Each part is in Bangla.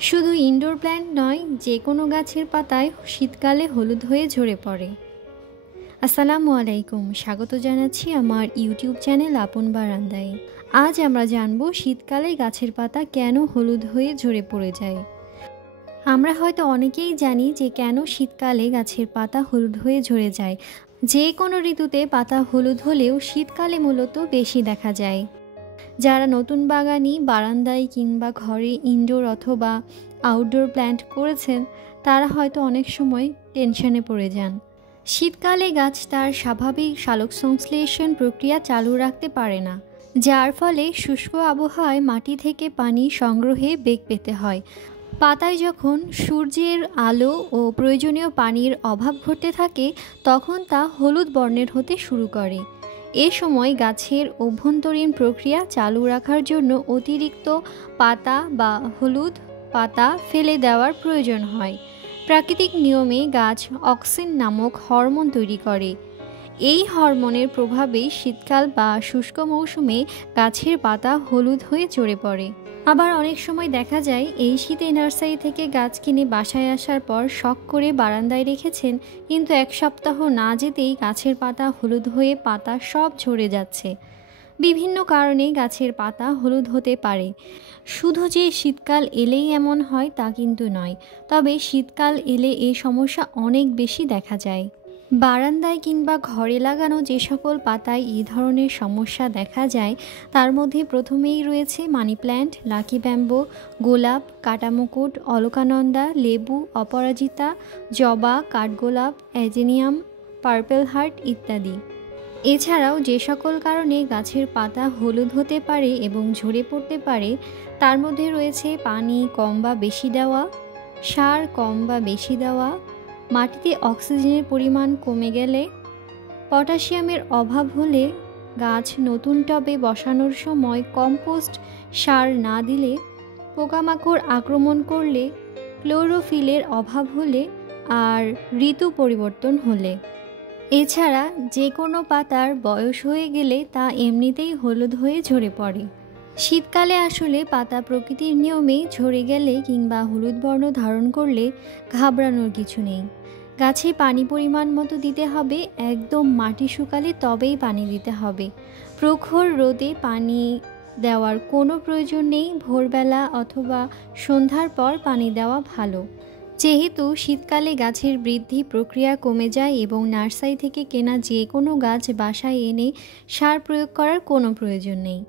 শুধু ইনডোর প্ল্যান্ট নয়, যে কোনো গাছের পাতায় শীতকালে হলুদ হয়ে ঝরে পড়ে। আসসালামু আলাইকুম, স্বাগত জানাচ্ছি আমার ইউটিউব চ্যানেল আপন বারান্দায়। আজ আমরা জানব শীতকালে গাছের পাতা কেন হলুদ হয়ে ঝরে পড়ে যায়। আমরা হয়তো অনেকেই জানি যে কেন শীতকালে গাছের পাতা হলুদ হয়ে ঝরে যায়। যে কোনো ঋতুতে পাতা হলুদ হলেও শীতকালে মূলত বেশি দেখা যায়। যারা নতুন বাগানি, বারান্দায় কিংবা ঘরে ইনডোর অথবা আউটডোর প্ল্যান্ট করেছেন, তারা হয়তো অনেক সময় টেনশনে পড়ে যান। শীতকালে গাছ তার স্বাভাবিক সালোকসংশ্লেষণ প্রক্রিয়া চালু রাখতে পারে না, যার ফলে শুষ্ক আবহাওয়ায় মাটি থেকে পানি সংগ্রহে বেগ পেতে হয়। পাতায় যখন সূর্যের আলো ও প্রয়োজনীয় পানির অভাব ঘটতে থাকে, তখন তা হলুদ বর্ণের হতে শুরু করে। এ সময় গাছের অভ্যন্তরীণ প্রক্রিয়া চালু রাখার জন্য অতিরিক্ত পাতা বা হলুদ পাতা ফেলে দেওয়ার প্রয়োজন হয়। প্রাকৃতিক নিয়মে গাছ অক্সিন নামক হরমোন তৈরি করে। এই হরমোনের প্রভাবে শীতকাল বা শুষ্ক মৌসুমে গাছের পাতা হলুদ হয়ে ঝরে পড়ে। আবার অনেক সময় দেখা যায় এই শীতে নার্সারি থেকে গাছ কিনে বাসায় আসার পর শখ করে বারান্দায় রেখেছেন, কিন্তু এক সপ্তাহ না যেতেই গাছের পাতা হলুদ হয়ে পাতা সব ঝরে যাচ্ছে। বিভিন্ন কারণে গাছের পাতা হলুদ হতে পারে। শুধু যে শীতকাল এলেই এমন হয় তা কিন্তু নয়, তবে শীতকাল এলে এই সমস্যা অনেক বেশি দেখা যায়। বারান্দায় কিংবা ঘরে লাগানো যে সকল পাতায় এই ধরনের সমস্যা দেখা যায়, তার মধ্যে প্রথমেই রয়েছে মানি প্ল্যান্ট, লাকি ব্যাম্বো, গোলাপ, কাটামুকুট, অলকানন্দা, লেবু, অপরাজিতা, জবা, কাঠগোলাপ, অ্যাজেনিয়াম, পার্পেল হার্ট ইত্যাদি। এছাড়াও যে সকল কারণে গাছের পাতা হলুদ হতে পারে এবং ঝরে পড়তে পারে, তার মধ্যে রয়েছে পানি কম বা বেশি দেওয়া, সার কম বা বেশি দেওয়া, মাটিতে অক্সিজেনের পরিমাণ কমে গেলে, পটাশিয়ামের অভাব হলে, গাছ নতুন টবে বসানোর সময় কম্পোস্ট সার না দিলে, পোকামাকড় আক্রমণ করলে, ক্লোরোফিলের অভাব হলে, আর ঋতু পরিবর্তন হলে। এছাড়া যে কোনো পাতার বয়স হয়ে গেলে তা এমনিতেই হলুদ হয়ে ঝরে পড়ে। শীতকালে আসলে পাতা প্রকৃতির নিয়মেই ঝরে গেলে কিংবা হলুদ বর্ণ ধারণ করলে ঘাবড়ানোর কিছু নেই। গাছে পানি পরিমাণ মতো দিতে হবে, একদম মাটি শুকালে তবেই পানি দিতে হবে। প্রখর রোদে পানি দেওয়ার কোনো প্রয়োজন নেই, ভোরবেলা অথবা সন্ধ্যার পর পানি দেওয়া ভালো। যেহেতু শীতকালে গাছের বৃদ্ধি প্রক্রিয়া কমে যায় এবং নার্সারি থেকে কেনা যে কোনো গাছ বাসায় এনে সার প্রয়োগ করার কোনো প্রয়োজন নেই।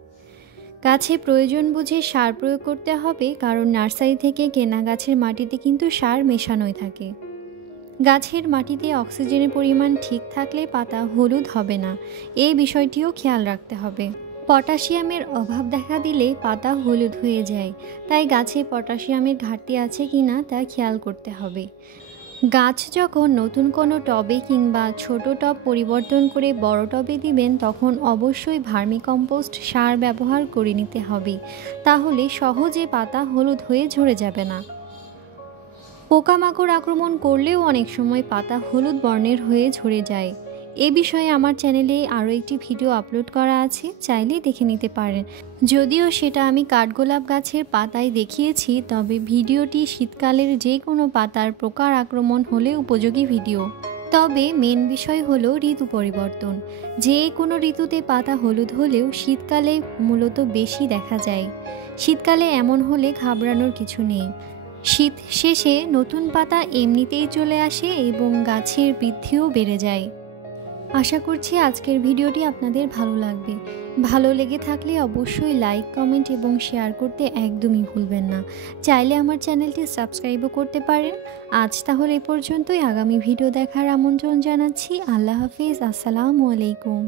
গাছে প্রয়োজন বুঝে সার প্রয়োগ করতে হবে, কারণ নার্সারি থেকে কেনা গাছের মাটিতে কিন্তু সার মেশানোই থাকে। গাছের মাটিতে অক্সিজেনের পরিমাণ ঠিক থাকলে পাতা হলুদ হবে না, এই বিষয়টিও খেয়াল রাখতে হবে। পটাশিয়ামের অভাব দেখা দিলে পাতা হলুদ হয়ে যায়, তাই গাছে পটাশিয়ামের ঘাটতি আছে কিনা তা খেয়াল করতে হবে। গাছ যখন নতুন কোনো টবে কিংবা ছোট টব পরিবর্তন করে বড় টবে দিবেন, তখন অবশ্যই ভার্মিকম্পোস্ট সার ব্যবহার করে নিতে হবে, তাহলে সহজে পাতা হলুদ হয়ে ঝরে যাবে না। পোকামাকড় আক্রমণ করলেও অনেক সময় পাতা হলুদ বর্ণের হয়ে ঝরে যায়। এ বিষয়ে আমার চ্যানেলে আরও একটি ভিডিও আপলোড করা আছে, চাইলে দেখে নিতে পারেন। যদিও সেটা আমি কাঠগোলাপ গাছের পাতায় দেখিয়েছি, তবে ভিডিওটি শীতকালের যে কোনো পাতার পোকার আক্রমণ হলে উপযোগী ভিডিও। তবে মেন বিষয় হলো ঋতু পরিবর্তন। যে কোনো ঋতুতে পাতা হলুদ হলেও শীতকালে মূলত বেশি দেখা যায়। শীতকালে এমন হলে ঘাবড়ানোর কিছু নেই। শীত শেষে নতুন পাতা এমনিতেই চলে আসে এবং গাছের বৃদ্ধিও বেড়ে যায়। আশা করছি আজকের ভিডিওটি আপনাদের ভালো লাগবে। ভালো লেগে থাকলে অবশ্যই লাইক, কমেন্ট এবং শেয়ার করতে একদমই ভুলবেন না। চাইলে আমার চ্যানেলটি সাবস্ক্রাইবও করতে পারেন। আজ তাহলে এ পর্যন্তই। আগামী ভিডিও দেখার আমন্ত্রণ জানাচ্ছি। আল্লাহ হাফিজ, আসসালামু আলাইকুম।